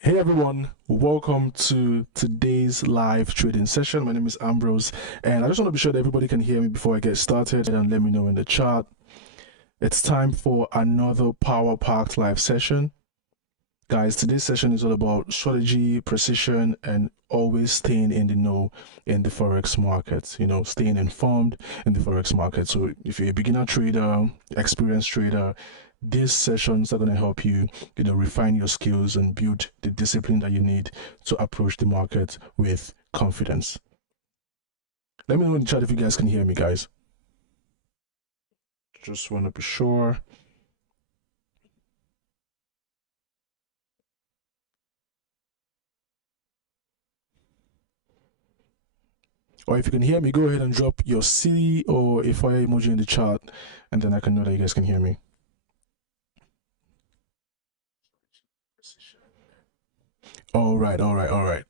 Hey everyone, welcome to today's live trading session. My name is Ambrose, and I just want to be sure that everybody can hear me before I get started, and let me know in the chat. It's time for another power packed live session. Guys, today's session is all about strategy, precision, and always staying in the know in the Forex market, staying informed in the Forex market. So if you're a beginner trader, experienced trader, these sessions are going to help you, refine your skills and build the discipline that you need to approach the market with confidence. Let me know in the chat if you guys can hear me, guys. Just want to be sure. Or if you can hear me, go ahead and drop your city or a fire emoji in the chat, and then I can know that you guys can hear me. All right, all right, all right.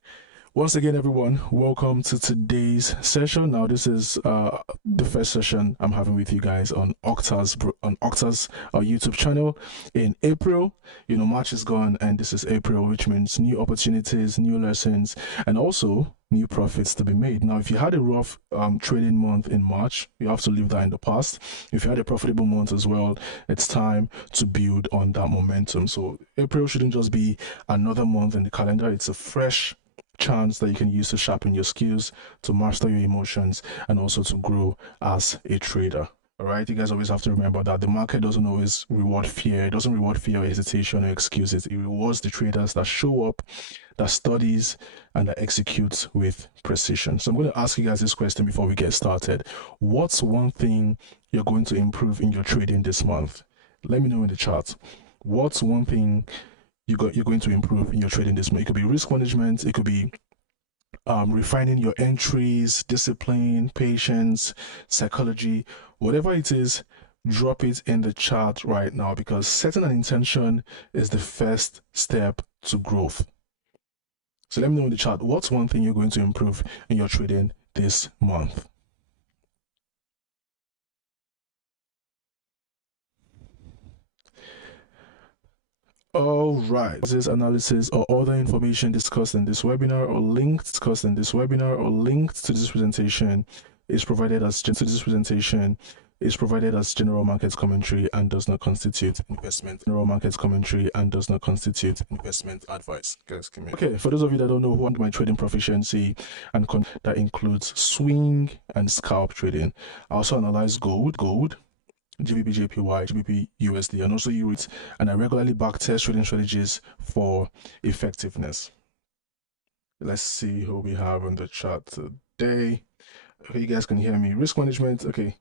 Once again, everyone, welcome to today's session. Now, this is the first session I'm having with you guys on Octa's YouTube channel in April. March is gone, and this is April, which means new opportunities, new lessons, and also new profits to be made. Now, if you had a rough trading month in March, you have to leave that in the past. If you had a profitable month as well, it's time to build on that momentum. So April shouldn't just be another month in the calendar. It's a fresh chance that you can use to sharpen your skills, to master your emotions, and also to grow as a trader. All right, you guys always have to remember that the market doesn't always reward fear. It doesn't reward fear or hesitation or excuses. It rewards the traders that show up, that studies, and that executes with precision. So I'm going to ask you guys this question before we get started. What's one thing you're going to improve in your trading this month? Let me know in the chat. What's one thing you're going to improve in your trading this month? It could be risk management. It could be refining your entries, discipline, patience, psychology, whatever it is. Drop it in the chat right now, because setting an intention is the first step to growth. So let me know in the chat, what's one thing you're going to improve in your trading this month? All right. This analysis or other information discussed in this webinar or linked to this presentation is provided as general markets commentary and does not constitute investment. General markets commentary and does not constitute investment advice. Guys, give me. Okay, for those of you that don't know who want my trading proficiency and that includes swing and scalp trading. I also analyze gold, GBP, JPY, GBP, USD, and also EUR, and I regularly backtest trading strategies for effectiveness. Let's see who we have on the chat today. Okay, you guys can hear me. Risk management. Okay,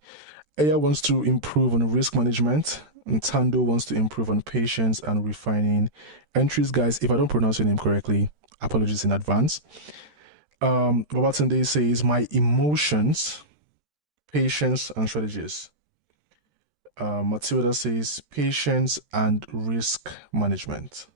Aya wants to improve on risk management, and Tando wants to improve on patience and refining entries. Guys, if I don't pronounce your name correctly, apologies in advance. Babatunde says my emotions, patience, and strategies. Matilda says patience and risk management.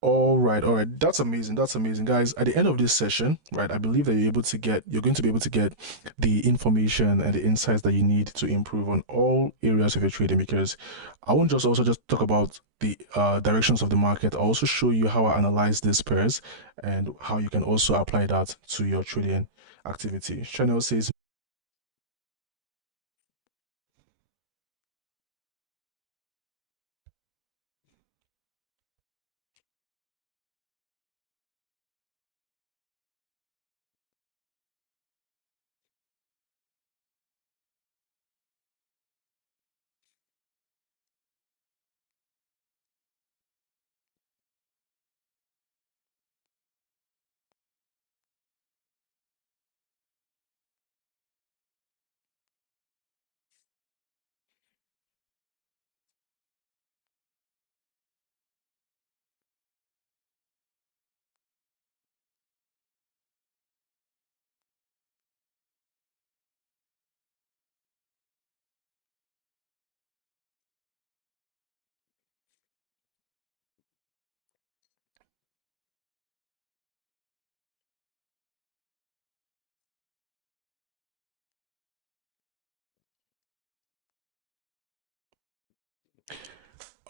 All right. That's amazing. Guys. At the end of this session, right, I believe that you're going to be able to get the information and the insights that you need to improve on all areas of your trading, because I won't just talk about the directions of the market. I'll also show you how I analyze these pairs and how you can also apply that to your trading activity. Chanel says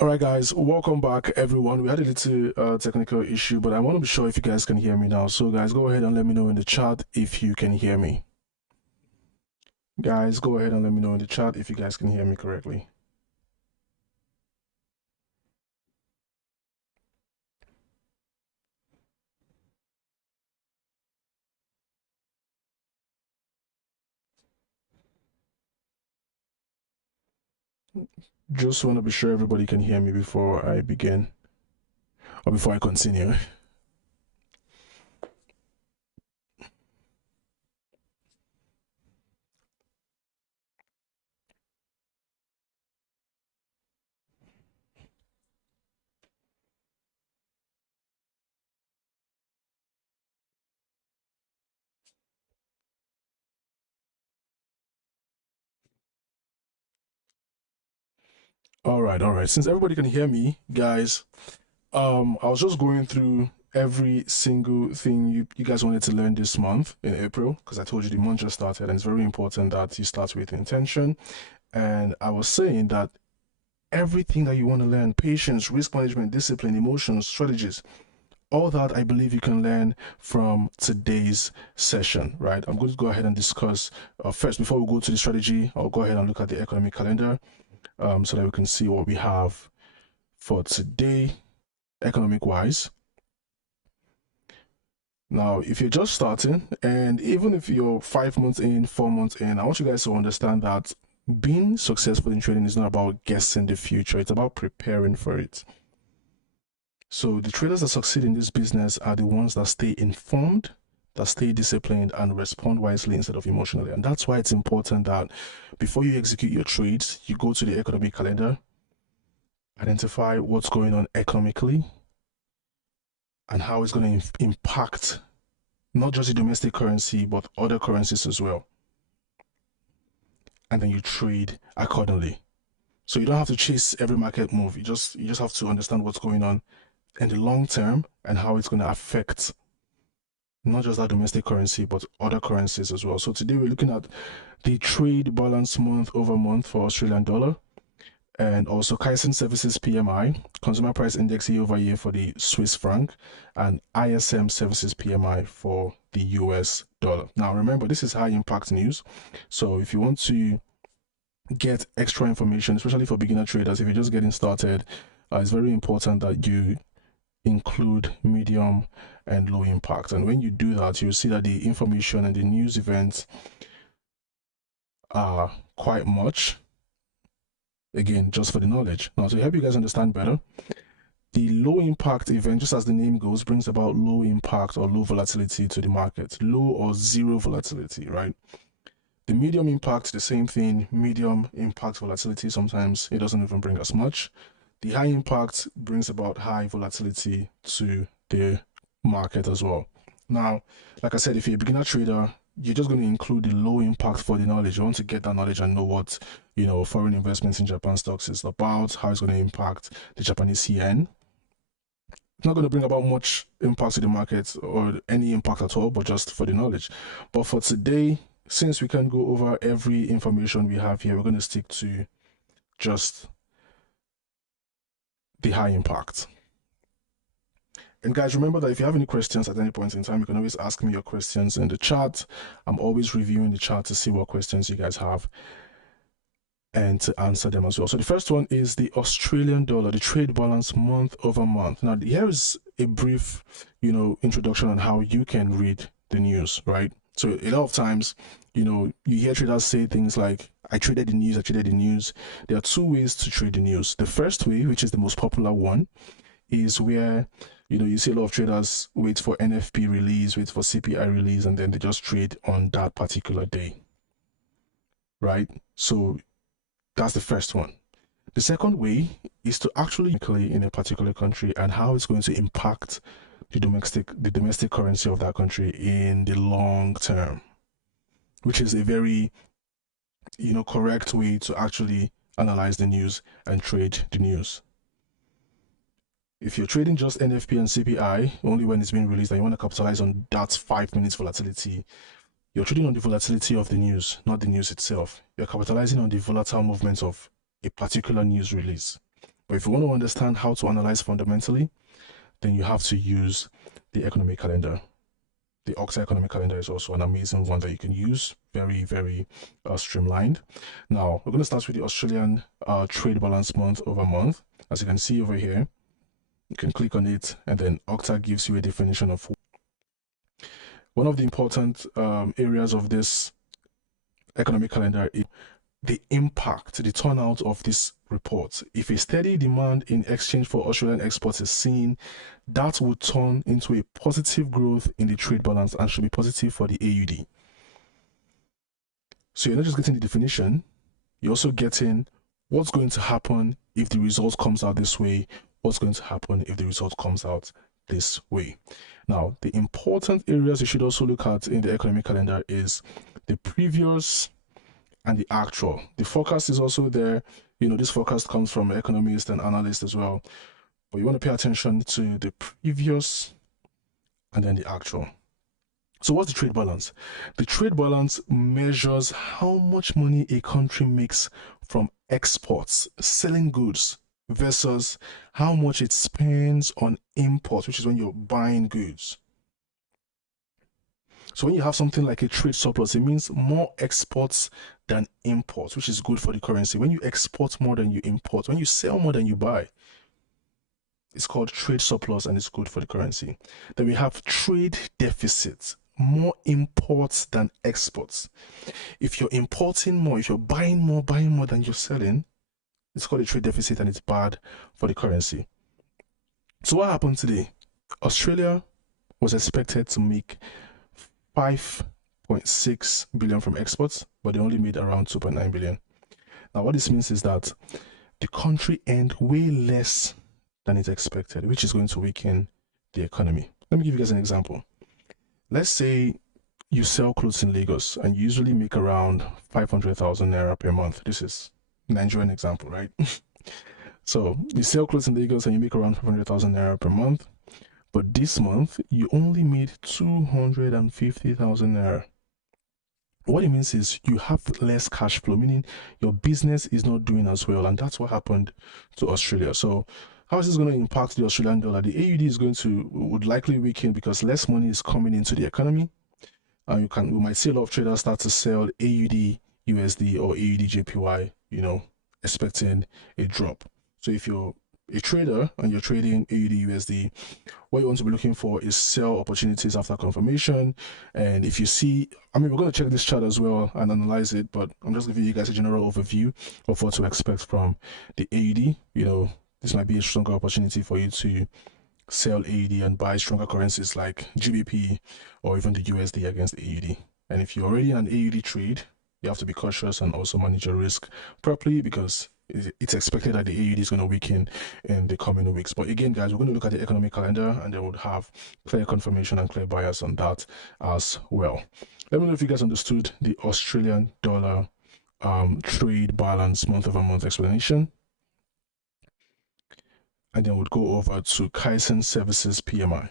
All right, guys, welcome back, everyone. We had a little technical issue, but I want to be sure if you guys can hear me now. So, guys, go ahead and let me know in the chat if you can hear me. Guys, go ahead and let me know in the chat if you guys can hear me correctly. Just want to be sure everybody can hear me before I begin or before I continue. All right. Since everybody can hear me, guys, I was just going through every single thing you guys wanted to learn this month in April, because I told you the month just started and it's very important that you start with intention. And I was saying that everything that you want to learn, patience, risk management, discipline, emotions, strategies, all that I believe you can learn from today's session, right? I'm going to go ahead and discuss first, before we go to the strategy, I'll go ahead and look at the economic calendar so that we can see what we have for today, economic wise. Now, if you're just starting, and even if you're 5 months in, 4 months in, I want you guys to understand that being successful in trading is not about guessing the future, it's about preparing for it. So the traders that succeed in this business are the ones that stay informed, that stay disciplined, and respond wisely instead of emotionally. And that's why it's important that before you execute your trades, you go to the economic calendar, identify what's going on economically, and how it's going to impact not just the domestic currency, but other currencies as well. And then you trade accordingly. So you don't have to chase every market move. You just have to understand what's going on in the long term and how it's going to affect not just that domestic currency, but other currencies as well. So today we're looking at the trade balance month over month for Australian dollar, and also Kaisen Services PMI, Consumer Price Index year over year for the Swiss franc, and ISM Services PMI for the US dollar. Now, remember, this is high impact news. So if you want to get extra information, especially for beginner traders, if you're just getting started, it's very important that you include medium and low impact. And when you do that, you'll see that the information and the news events are quite much. Again, just for the knowledge. Now, to help you guys understand better, the low impact event, just as the name goes, brings about low impact or low volatility to the market, low or zero volatility, right? The medium impact, the same thing, medium impact volatility. Sometimes it doesn't even bring us much. The high impact brings about high volatility to the market as well. Now, like I said, if you're a beginner trader, you're just going to include the low impact for the knowledge. You want to get that knowledge and know what, foreign investments in Japan stocks is about, how it's going to impact the Japanese yen. It's not going to bring about much impact to the market or any impact at all, but just for the knowledge. But for today, since we can't go over every information we have here, we're going to stick to just the high impact. And guys, remember that if you have any questions at any point in time, you can always ask me your questions in the chat. I'm always reviewing the chat to see what questions you guys have and to answer them as well. So the first one is the Australian dollar, the trade balance month over month. Now, here is a brief, introduction on how you can read the news, right? So a lot of times, you hear traders say things like, I traded the news. There are two ways to trade the news. The first way, which is the most popular one, is where you see a lot of traders wait for NFP release, wait for CPI release, and then they just trade on that particular day, right? So that's the first one. The second way is to actually in a particular country and how it's going to impact the domestic currency of that country in the long term, which is a very correct way to actually analyze the news and trade the news. If you're trading just NFP and CPI, only when it's being released and you want to capitalize on that 5 minutes volatility, you're trading on the volatility of the news, not the news itself. You're capitalizing on the volatile movements of a particular news release. But if you want to understand how to analyze fundamentally, then you have to use the economic calendar. The Octa economic calendar is also an amazing one that you can use. Very, very streamlined. Now, we're going to start with the Australian trade balance month over month. As you can see over here, you can click on it, and then Octa gives you a definition of one of the important areas of this economic calendar is the impact, the turnout of this report. If a steady demand in exchange for Australian exports is seen, that would turn into a positive growth in the trade balance and should be positive for the AUD. So you're not just getting the definition, you're also getting what's going to happen if the result comes out this way, what's going to happen if the result comes out this way. Now, the important areas you should also look at in the economic calendar is the previous and the actual. The forecast is also there. You know, this forecast comes from economists and analysts as well. But you want to pay attention to the previous and then the actual. So what's the trade balance? The trade balance measures how much money a country makes from exports, selling goods, versus how much it spends on imports, which is when you're buying goods. So when you have something like a trade surplus, it means more exports than imports, which is good for the currency. When you export more than you import, when you sell more than you buy, it's called trade surplus and it's good for the currency. Then we have trade deficits, more imports than exports. If you're importing more, if you're buying more than you're selling, it's called a trade deficit and it's bad for the currency. So what happened today? Australia was expected to make 5.6 billion from exports, but they only made around 2.9 billion. Now, what this means is that the country earned way less than it expected, which is going to weaken the economy. Let me give you guys an example. Let's say you sell clothes in Lagos and you usually make around 500,000 naira per month. This is Nigerian example, right? So you sell clothes in Lagos and you make around 500,000 naira per month. But this month, you only made 250,000 naira. What it means is you have less cash flow, meaning your business is not doing as well. And that's what happened to Australia. So how is this going to impact the Australian dollar? The AUD would likely weaken because less money is coming into the economy. We might see a lot of traders start to sell AUD USD or AUD JPY, you know, expecting a drop. So if you're a trader and you're trading AUD USD, what you want to be looking for is sell opportunities after confirmation. And if you see, I mean, we're going to check this chart as well and analyze it, but I'm just giving you guys a general overview of what to expect from the AUD. You know, this might be a stronger opportunity for you to sell AUD and buy stronger currencies like GBP or even the USD against AUD. And if you're already in an AUD trade, you have to be cautious and also manage your risk properly because it's expected that the AUD is going to weaken in the coming weeks. But again, guys, we're going to look at the economic calendar and then we'll have clear confirmation and clear bias on that as well. Let me know if you guys understood the Australian dollar trade balance month over month explanation. And then we'll go over to Kaisen Services PMI.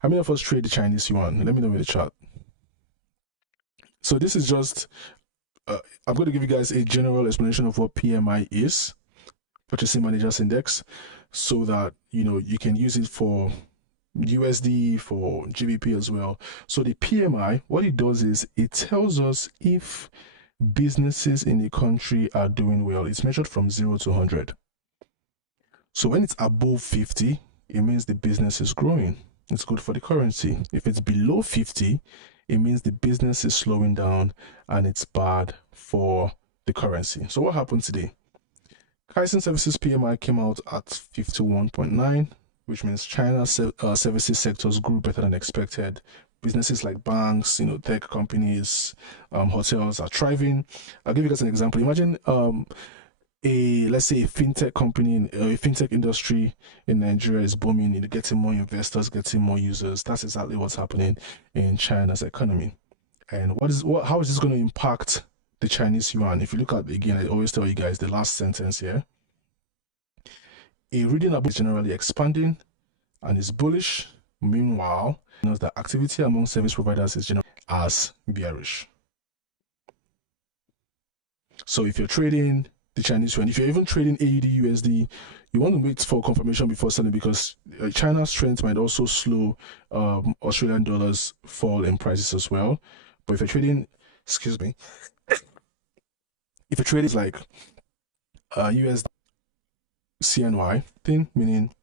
How many of us trade the Chinese yuan? Let me know in the chat. So this is just I'm going to give you guys a general explanation of what PMI is, Purchasing Managers Index, so that you know you can use it for USD, for GBP as well. So the PMI, what it does is it tells us if businesses in a country are doing well. It's measured from 0 to 100. So when it's above 50, it means the business is growing. It's good for the currency. If it's below 50, it means the business is slowing down and it's bad for the currency. So what happened today? Kaisen Services PMI came out at 51.9, which means China's services sectors grew better than expected. Businesses like banks, you know, tech companies, hotels are thriving. I'll give you guys an example. Imagine let's say a fintech company, a fintech industry in Nigeria is booming, getting more investors, getting more users. That's exactly what's happening in China's economy. And how is this going to impact the Chinese yuan? If you look at, again, I always tell you guys the last sentence here. A reading about is generally expanding and is bullish. Meanwhile, knows that activity among service providers is generally as bearish. So if you're trading the Chinese yuan. If you're even trading AUD USD, you want to wait for confirmation before selling, because China's strength might also slow Australian dollars fall in prices as well. But if you're trading, excuse me, if you're trading like US CNY thing, meaning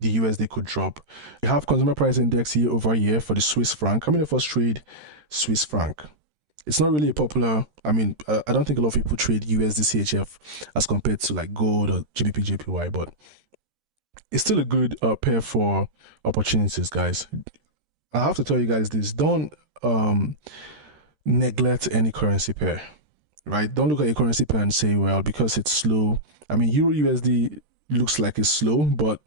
the USD could drop. We have consumer price index year over year for the Swiss franc. How many of us trade Swiss franc? It's not really a popular. I mean, I don't think a lot of people trade USD CHF as compared to like gold or GBP JPY, but it's still a good pair for opportunities, guys. I have to tell you guys this: don't neglect any currency pair, right? Don't look at a currency pair and say, well, because it's slow. I mean, Euro USD looks like it's slow, but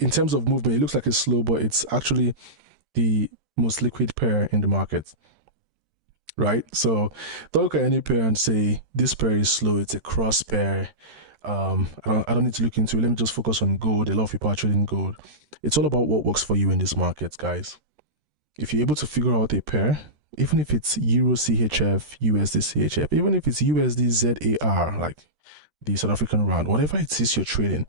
in terms of movement, it looks like it's slow, but it's actually the most liquid pair in the market, right? So don't look at any pair and say this pair is slow. It's a cross pair. I don't need to look into it. Let me just focus on gold. A lot of people are trading gold. It's all about what works for you in this market, guys. If you're able to figure out a pair, even if it's Euro CHF, USD CHF, even if it's USD ZAR, like the South African rand, whatever it is you're trading,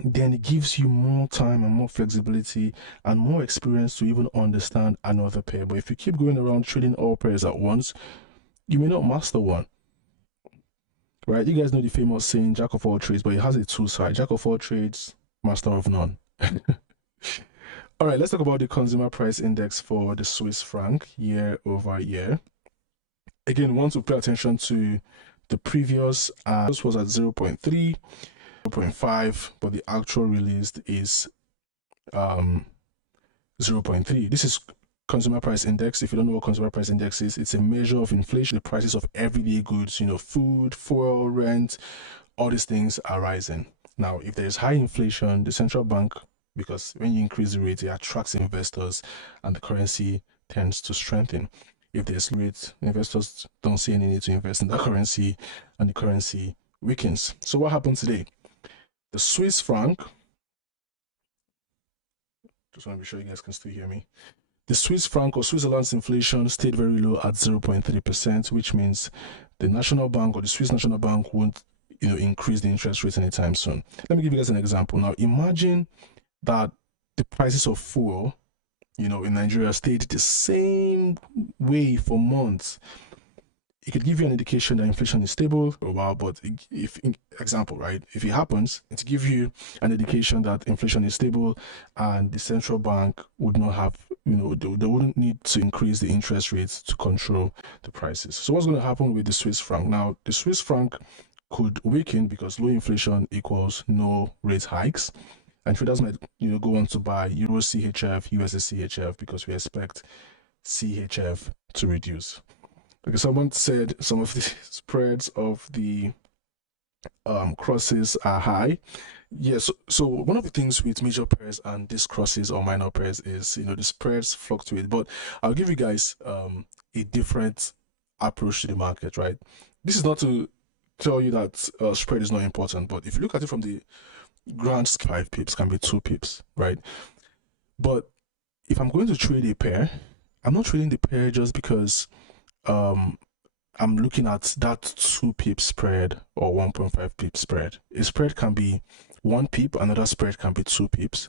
then it gives you more time and more flexibility and more experience to even understand another pair. But if you keep going around trading all pairs at once, you may not master one. Right? You guys know the famous saying, jack of all trades, but it has a two side. Jack of all trades, master of none. All right, let's talk about the consumer price index for the Swiss franc year over year. Again, we want to pay attention to the previous, this was at 0.3, 0.5, but the actual released is 0.3. This is consumer price index. If you don't know what consumer price index is, it's a measure of inflation. The prices of everyday goods, you know, food, fuel, rent, all these things are rising. Now, if there's high inflation, the central bank, because when you increase the rate, it attracts investors and the currency tends to strengthen. If there's rate, investors don't see any need to invest in that currency and the currency weakens. So what happened today? The Swiss franc, just want to be sure you guys can still hear me. The Swiss franc or Switzerland's inflation stayed very low at 0.3%, which means the national bank or the Swiss national bank won't, you know, increase the interest rate anytime soon. Let me give you guys an example. Now, imagine that the prices of fuel, you know, in Nigeria stayed the same way for months. It could give you an indication that inflation is stable for a while, but if, example, right, if it happens, it give you an indication that inflation is stable and the central bank would not have, you know, they wouldn't need to increase the interest rates to control the prices. So what's going to happen with the Swiss franc? Now, the Swiss franc could weaken because low inflation equals no rate hikes. And traders might, you know, go on to buy Euro CHF, USD CHF because we expect CHF to reduce. Okay, someone said some of the spreads of the crosses are high. Yes, so one of the things with major pairs and these crosses or minor pairs is, you know, the spreads fluctuate. But I'll give you guys a different approach to the market, right? This is not to tell you that spread is not important, but if you look at it from the grand 5 pips can be 2 pips, right? But if I'm going to trade a pair, I'm not trading the pair just because I'm looking at that 2 pip spread or 1.5 pip spread. A spread can be 1 pip, another spread can be 2 pips.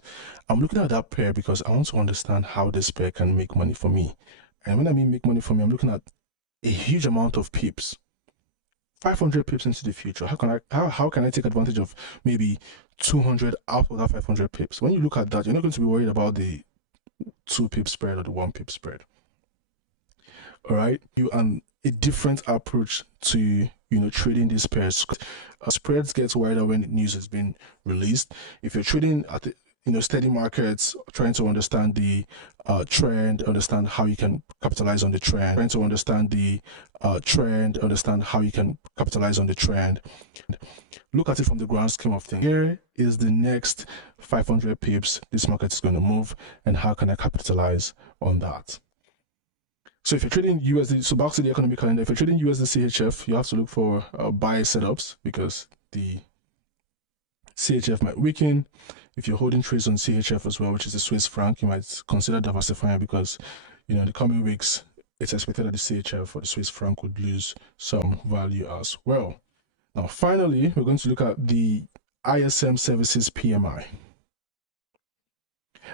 I'm looking at that pair because I want to understand how this pair can make money for me. And when I mean make money for me, I'm looking at a huge amount of pips. 500 pips into the future. How can I take advantage of maybe 200 out of that 500 pips? When you look at that, you're not going to be worried about the 2 pip spread or the 1 pip spread. All right, a different approach to, you know, trading these pairs. Spreads get wider when news has been released. If you're trading at the, you know, steady markets, trying to understand the trend, understand how you can capitalize on the trend, trying to understand the trend, understand how you can capitalize on the trend. Look at it from the grand scheme of things. Here is the next 500 pips this market is going to move, and how can I capitalize on that? So if you're trading USD, so back to the economic calendar, if you're trading USD CHF, you have to look for buy setups because the CHF might weaken. If you're holding trades on CHF as well, which is the Swiss franc, you might consider diversifying because, you know, in the coming weeks, it's expected that the CHF or the Swiss franc would lose some value as well. Now, finally, we're going to look at the ISM Services PMI.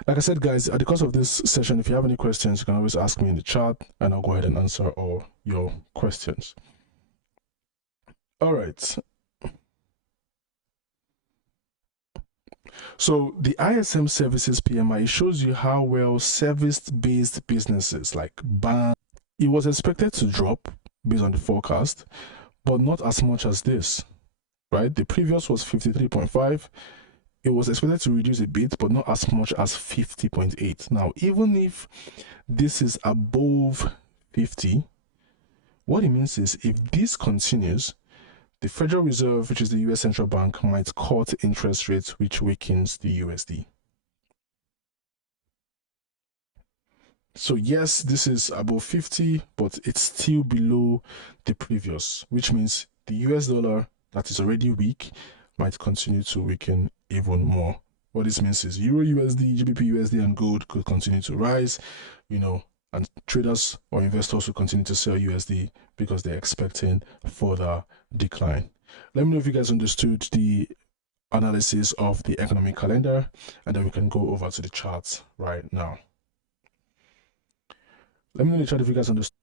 Like I said, guys, at the course of this session, if you have any questions, you can always ask me in the chat and I'll go ahead and answer all your questions. All right. So the ISM Services PMI shows you how well service-based businesses like banks, it was expected to drop based on the forecast, but not as much as this, right? The previous was 53.5. It was expected to reduce a bit, but not as much as 50.8. Now, even if this is above 50, what it means is if this continues, the Federal Reserve, which is the US Central Bank, might cut interest rates, which weakens the USD. So yes, this is above 50, but it's still below the previous, which means the US dollar that is already weak might continue to weaken even more. What this means is Euro USD, GBP USD, and gold could continue to rise, and traders or investors will continue to sell USD because they're expecting further decline. Let me know if you guys understood the analysis of the economic calendar, and then we can go over to the charts right now. Let me know in the chat if you guys understood.